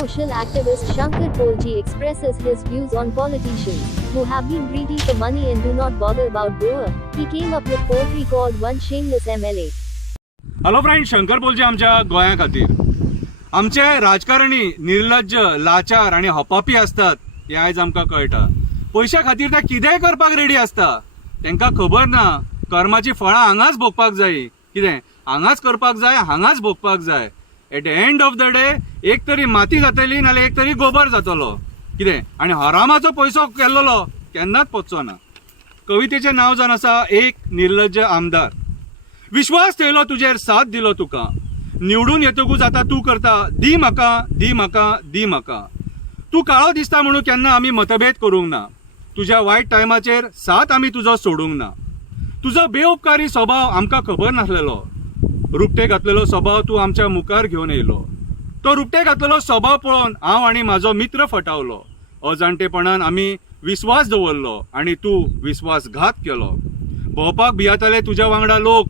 social activist Shankar Polji expresses his views on politicians who have been greedy for money and do not bother about Goa. He came up with poetry called One Shameless MLA. Hello friend, Shankar Polje आमच्या गोंया खातीर. आमचे राजकारणी निर्लज्ज, लाचार आणि हपापी असतात हे आयज आमकां कळटा. पैशा खातीर ते कितेंय करपाक रेडी असता. तांकां खबर ना कर्माची फळां हांगाच भोगपाक जाय. कितें हांगाच करपाक जाय, हांगाच भोगपाक जाय. At the end of the day एक तरी माती जातली नाल्यार एक तरी गोबर जातलो. कितें आनी हरामाचो पयसो केल्लो केन्नाच पचचो ना. कवितेचें नांव जावन आसा एक निर्लज्ज आमदार. विश्वास ठेयलो तुजेर, साथ दिलो तुका, निवडून येतकूच आतां तूं करता दी म्हाका, दी म्हाका, दी म्हाका. तूं काळो दिसता म्हणून केन्ना आमी मतभेद करूंक ना. तुज्या वायट टायमाचेर साथ आमी तुजो सोडूंक ना. तुजो बेउपकारी स्वभाव आमकां खबर नासलेलो. रुपटे घातलेलो स्वभाव तूं आमच्या मुखार घेवन येयलो. तो रुपटे घातलेलो स्वभाव पळोवन हांव आनी म्हाजो मित्र फटावलो. अजाणटेपणान आमी विश्वास दवरलो आनी तूं विश्वासघात केलो. भोंवपाक भियाताले तुज्या वांगडा लोक,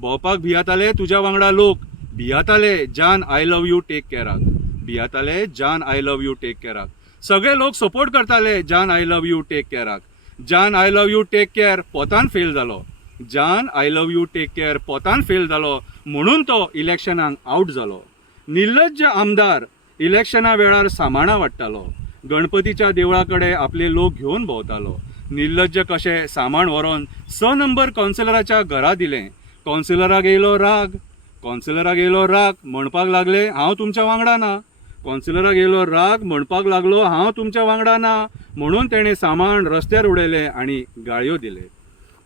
भोंवपाक भियाताले तुज्या वांगडा लोक. भियाताले जान आय लव यू टेक केअराक, भियाताले जान आय लव यू टेक केअराक. सगळे लोक सपोर्ट करताले जान आय लव यू टेक केअराक. जान I love you take care पोतान फेल जालो. जान I love you take care पोतान फेल जालो म्हणून तो इलेक्शनाक आउट जालो. निर्लज्ज आमदार इलेक्शना वेळार सामाना वाडटालो. गणपतीच्या देवळा कडेन आपले लोक घेवन भोंवतालो. निर्लज्ज कशें सामान व्हरोन 6 नंबर कावन्सिलराच्या घरा दिलें. कावन्सिलराक येयलो राग, कावन्सिलराक येयलो राग, म्हणपाक लागले हांव तुमच्या वांगडा ना. कावन्सिलराक येयलो राग, म्हणपाक लागलो हांव तुमच्या वांगडा ना. म्हणून तेणें सामान रस्त्यार उडयलें आनी गाळयो दिले.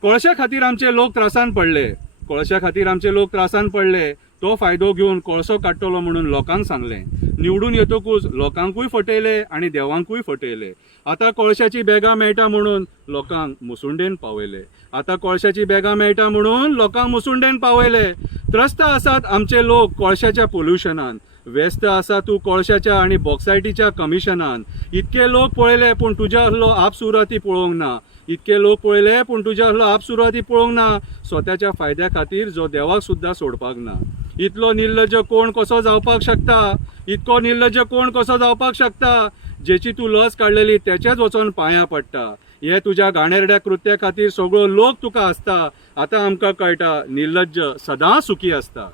कोळशा खातीर आमचे लोक त्रासान पडले, कोळशा खातीर आमचे लोक त्रासान पडले. तो फायदो घेवन कोळसो काडटलो म्हणून लोकांक सांगलें. निवडून येतकूच लोकांकूय फटयले आनी देवांकूय फटयले. आतां कोळशाची बॅगां मेळटा म्हणून लोकांक मुसुंडेन पावयले. आतां कोळशाची बॅगां मेळटा म्हणून लोकांक मुसुंडेन पावयले. त्रस्त आसात आमचे लोक कोळशाच्या पोल्युशनान. व्यस्त आसा तूं कोळशाच्या आनी बॉक्सायटीच्या कमिशनान. इतके लोक पळयले पूण तुज्या असलो आपसुराती पळोवंक ना. इतके लोक पळयले पूण तुज्या असलो आपसुराती पळोवंक ना. स्वताच्या फायद्या खातीर जो देवाक सुद्दां सोडपाक ना. इतलो निर्लज्ज कोण कसो जावपाक शकता? इतको निर्लज्ज कोण कसो जावपाक शकता? जेची तूं लस काडलेली तेच्याच वचोन पांयां पडटा. हे तुज्या घाणेरड्या कृत्या खातीर सगळो लोक तुका आसता. आतां आमकां कळटा निर्लज्ज सदांच सुखी आसता.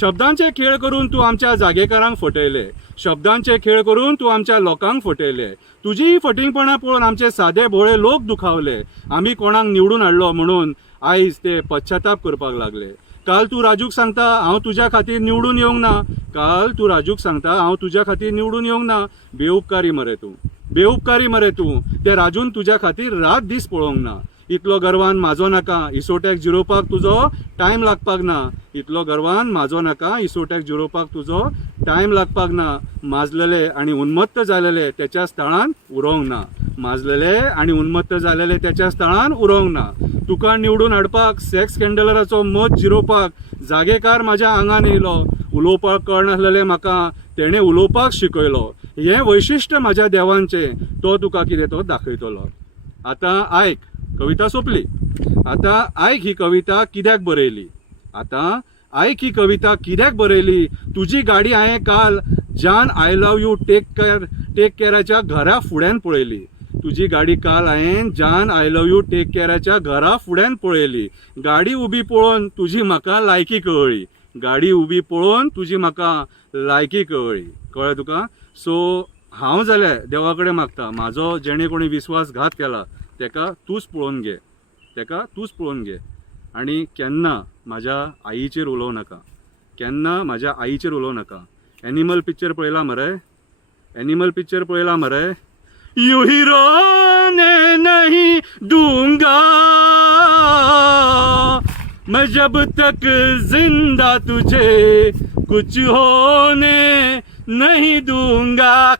शब्दांचे खेळ करून तूं आमच्या जागेकारांक फटयले. शब्दांचे खेळ करून तूं आमच्या लोकांक फटयले. तुजी फटिंगपणां पळोवन आमचे सादे भोळे लोक दुखावले. आमी कोणाक निवडून हाडलो म्हणून आयज ते पश्चाताप करपाक लागले. काल तूं राजूक सांगता हांव तुज्या खातीर निवडून येवंक ना. काल तूं राजूक सांगता हांव तुज्या खातीर निवडून येवंक ना. बेउपकारी मरे तूं, बेउपकारी मरे तूं. ते राजून तुज्या खातीर रात दीस पळोवंक ना. इतलो गर्वान म्हाजो नाका, इसोट्याक जिरोवपाक तुजो टायम लागपाक ना. इतलो गर्वान म्हाजो नाका, इसोट्याक जिरोवपाक तुजो टायम लागपाक ना. माजलेले आनी उन्मत्त जालेले त्याच्या स्थळान उरोवंक ना. माजलेले आनी उन्मत्त जालेले त्याच्या स्थळान उरोवंक ना. तुका निवडून हाडपाक, सेक्स स्कॅन्डलराचो मत जिरोवपाक जागेकार म्हाज्या आंगान येयलो. उलोवपाक कळनासलेले म्हाका तेणें उलोवपाक शिकयलो. हें वैशिश्ट म्हाज्या देवांचें. तो तुका कितें तो दाखयतलो. आतां आयक, कविता सोंपली. आतां आयक ही कविता कित्याक बरयली. आतां आयक ही कविता कित्याक बरयली. तुजी गाडी हांवें काल जान आय लव यू टेक केअराच्या घरा फुड्यान पळयली. तुजी गाडी काल हांवें जान आय लव यू टेक केअराच्या घरा फुड्यान पळयली. गाडी उबी पळोवन तुजी म्हाका लायकी कळ्ळी. गाडी उबी पळोवन तुजी म्हाका लायकी कळ्ळी. कळ्ळें तुका? सो हांव जाल्यार देवा कडेन मागता म्हाजो जेणे कोणी विश्वासघात केला तेका तूंच पळोवन घे, तेका तूंच पळोवन घे. आनी केन्ना म्हाज्या आईचेर उलोव नाका, केन्ना म्हाज्या आईचेर उलोव नाका. एनिमल पिक्चर पळयला मरे, एनिमल पिक्चर पळयला मरे. यू हीरो ने नहीं दूंगा मैं जब तक जिंदा तुझे कुछ होने नहीं दूंगा.